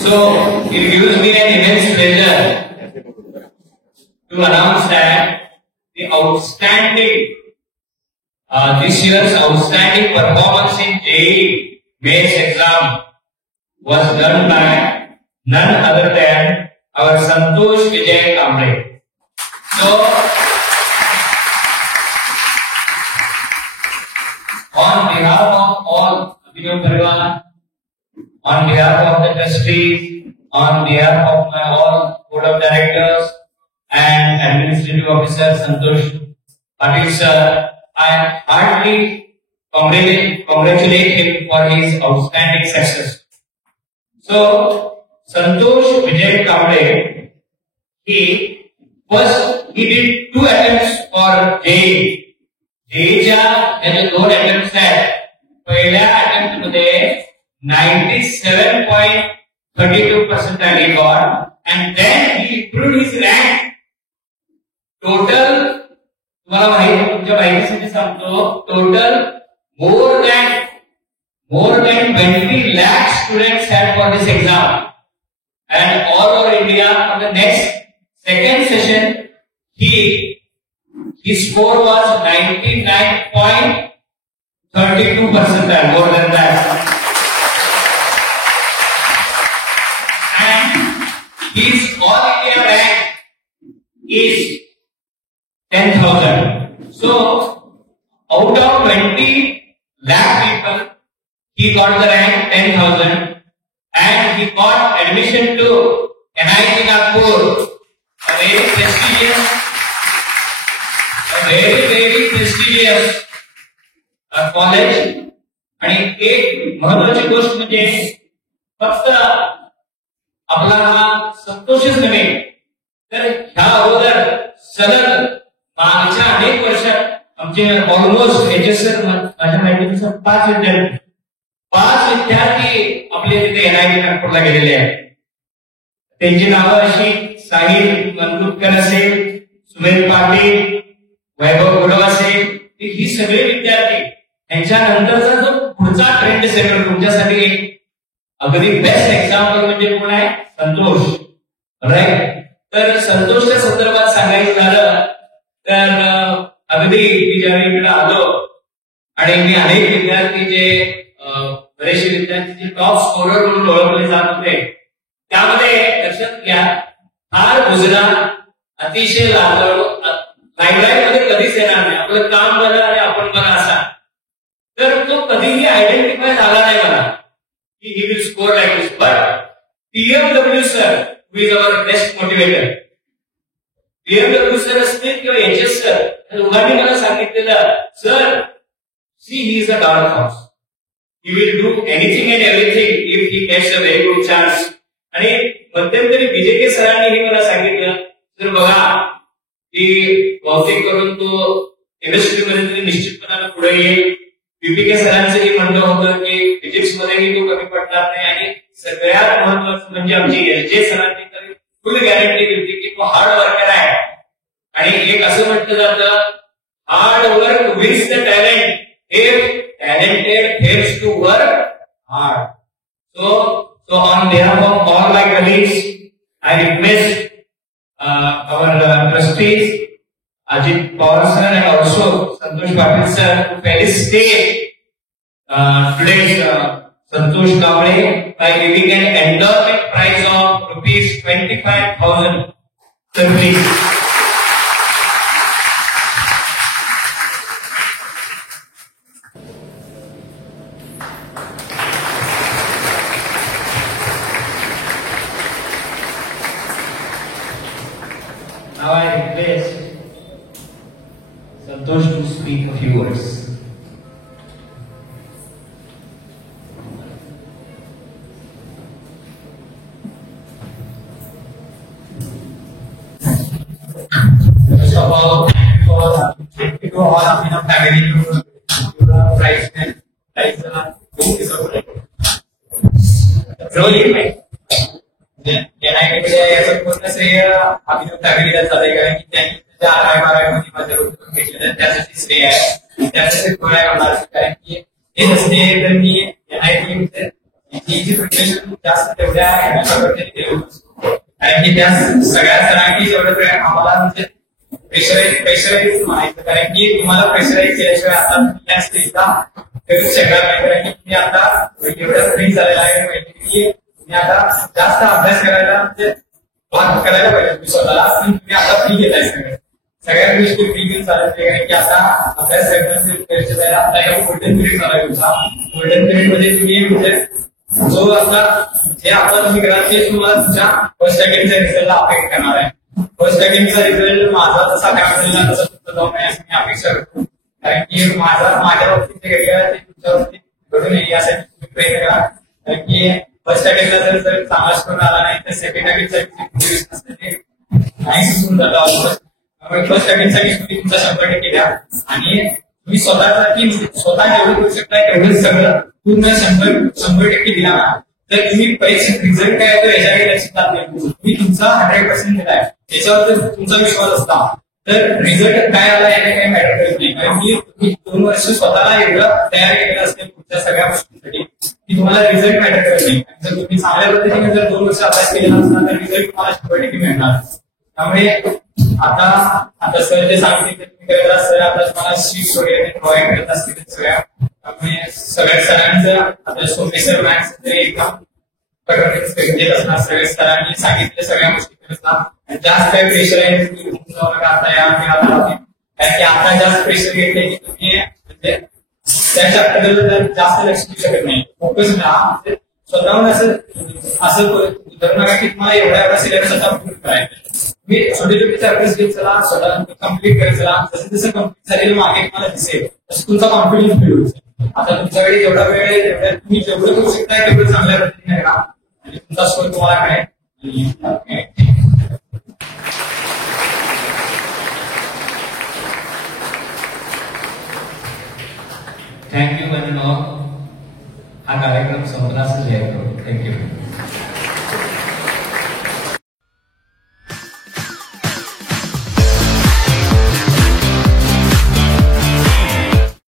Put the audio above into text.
So it gives me an immense pleasure to announce that the outstanding, this year's outstanding performance in JEE Mains exam was done by none other than our Santosh Vijay Kamble. So, on behalf of all Abhinav Parivar, on behalf of the trustees, on behalf of my all board of directors and administrative officer Santosh Patil sir, I heartily congratulate him for his outstanding success. So, Santosh Vijay Kamble, he did 2 attempts for JEE. JEEच्या त्याने 2 attempts आहेत. पहिल्या attempt मध्ये 97.32% he got, and then he improved his rank. Total, तुमच्या माहितीसाठी सांगतो, total more than 20 lakh students had for this exam, and all over India. For the next second session, his score was 99.32%, more than that. His all India rank is 10,000. So, out of 20 lakh people, he got the rank 10,000, and he got admission to NIT Nagpur, a very prestigious college. आणि एक महत्वाची गोष्ट म्हणजे फक्त आपला हा संतोषच नव्हे, तर ह्या अगोदर सलग मागच्या अनेक वर्षात आमचे ऑलमोस्ट एचएसआर माझ्या माहितीनुसार 5 विद्यार्थी आपले तिथे NIT नागपूरला गेलेले आहेत. त्यांची नावं अशी साहिल मनकुटकर असेल, सुमेध पाटील, वैभव गुडव असेल, ही सगळे विद्यार्थी. यांच्यानंतरचा जो पुढचा ट्रेंड सेटर तुमच्यासाठी एक अगदी बेस्ट एक्झाम्पल म्हणजे कोण आहे? संतोष. राईट. तर संतोषच्या संदर्भात सांगायचं झालं तर अगदी मी ज्यावेळी इकडे आलो आणि मी अनेक विद्यार्थी जे बरेचसे विद्यार्थी जे टॉप स्कोरर म्हणून ओळखले जात होते, त्यामध्ये लक्षात घ्या फार गुजरा, अतिशय लाईव्ह मध्ये कधीच येणार नाही. आपलं काम बघा आणि आपण बघा असा, तर तो कधीही आयडेंटिफाय झाला नाही मला की he will score like this. But PMW sir, who is our best motivator, PMW sir असतील किंवा HS सर, दोघांनी मला सांगितलेलं, sir see he is a dark horse, he will do anything and everything if he gets a very good chance. आणि मध्यंतरी BJK सरांनीही मला सांगितलं, sir बघा की बहुतेक करून तो केमिस्ट्रीमध्ये तरी निश्चितपणाने पुढे येईल. PPK सरांचंही म्हणणं होतं की फिजिक्स मध्येही तो कमी पडणार नाही, आणि सगळ्यात महत्वाचं म्हणजे आमची LJ सरांनी तरी फुल गॅरंटी दिली की तो हार्ड वर्कर आहे. आणि एक असं म्हटलं जातं, hard work wins the talent if talented helps to work hard. So on behalf of all my colleagues, I request our trustees Ajit Pawar sir and also Santosh Patil sir to felicitate today's Santosh Kamble by giving an endowment prize of rupees 25,000. Sir, please. Now I request Santosh to speak a few words. First of all, thank you to all of my family to prize and prize book is over. Really, याचं पूर्ण श्रेय अभिनव फॅमिलीला चालेल, कारण की त्यांनी 11-12 मध्ये माझं रोखून घेतलं, त्यासाठी श्रेय आहे. त्यासाठी थोड्या होणार, कारण की हे नसते तर मी ही जी प्रिपरेशन जास्त तेवढ्या कारण की त्या सगळ्या सरांनी जेवढं वेळ आम्हाला म्हणजे प्रेशराईज म्हणायचं कारण की तुम्हाला प्रेशराईज केल्याशिवाय आता त्या स्टेजला करूच शकणार नाही कारण की तुम्ही आता एवढं फ्री झालेला आहे माहिती की तुम्ही आता जास्त अभ्यास करायला म्हणजे भाग करायला पाहिजे तुम्ही स्वतःला पण तुम्ही आता फ्री घेताय सगळ्या गोष्टी फ्री घेऊन चालत नाही कारण की आता अभ्यास करायला आता गोल्डन पिरियड चालू आहे तुमचा गोल्डन पिरियड मध्ये तुम्ही म्हणजे जो आता जे आता तुम्ही कराल ते तुम्हाला तुमच्या फर्स्ट अटेम्प्टच्या रिझल्टला अफेक्ट करणार आहे फर्स्ट अटेम्प्टचा रिझल्ट माझा जसा काय झाला तसा तुमचा जाऊ नये असं मी अपेक्षा करतो कारण की माझ्या बाबतीत जे घडलं ते तुमच्या बाबतीत घडू नये यासाठी तुम्ही प्रयत्न करा कारण की फर्स्ट अटेम्प्टला जर चांगला स्कोर आला नाही तर सेकंड अटेम्प्टचा असते ते नाही सुचून जातं त्यामुळे फर्स्ट अटेम्प्टसाठी तुम्ही तुमचा 100% द्या आणि तुम्ही स्वतःसाठी स्वतः जेवढं करू शकता तेवढं सगळं पूर्ण 100% दिला ना तर तुम्ही परीक्षेत रिझल्ट काय येतो याच्याकडे लक्ष जात नाही तुम्ही तुमचा 100% दिलाय त्याच्यावर जर तुमचा विश्वास असता तर रिझल्ट काय आला याने काही मॅटर करत नाही कारण की तुम्ही 2 वर्ष स्वतःला एवढं तयार केलं असेल पुढच्या सगळ्या गोष्टींसाठी की तुम्हाला रिझल्ट मॅटर करत नाही जर तुम्ही चांगल्या पद्धतीने जर 2 वर्ष अभ्यास केला असता तर रिझल्ट तुम्हाला 100% मिळणार त्यामुळे आता सर जे सांगतील ते तुम्ही करायला सर आता तुम्हाला शीट्स वगैरे प्रोव्हाइड करत असतील सगळ्या त्यामुळे सगळ्या सरांनी जर आता सोमेश्वर मॅथ्स जर एकदम देत असणार सगळ्या सरांनी सांगितले सगळ्या गोष्टी करत असणार जास्त काही प्रेशर आहे आता या कारण की आता जास्त प्रेशर घेतले की तुम्ही म्हणजे त्या चॅप्टरला जर जास्त लक्ष देऊ शकत नाही फोकस म्हणजे स्वतःहून असं धरू नका की तुम्हाला एवढा सिलेबस आता पूर्ण करायचा तुम्ही छोटे छोटे चॅप्टर्स घेत चला स्वतः कम्प्लीट करत चला जसं जसं कम्प्लीट झालेलं मागे तुम्हाला दिसेल तसं तुमचा कॉन्फिडन्स बिल्ड होईल आता तुमच्याकडे जेवढा वेळ आहे तेवढ्या तुम्ही जेवढं करू शकता तेवढं चांगल्या पद्धतीने करा आणि तुमचा स्कोर तुम्हाला मिळेल थँक्यू आणि मग हा कार्यक्रम संपला असेल थँक्यू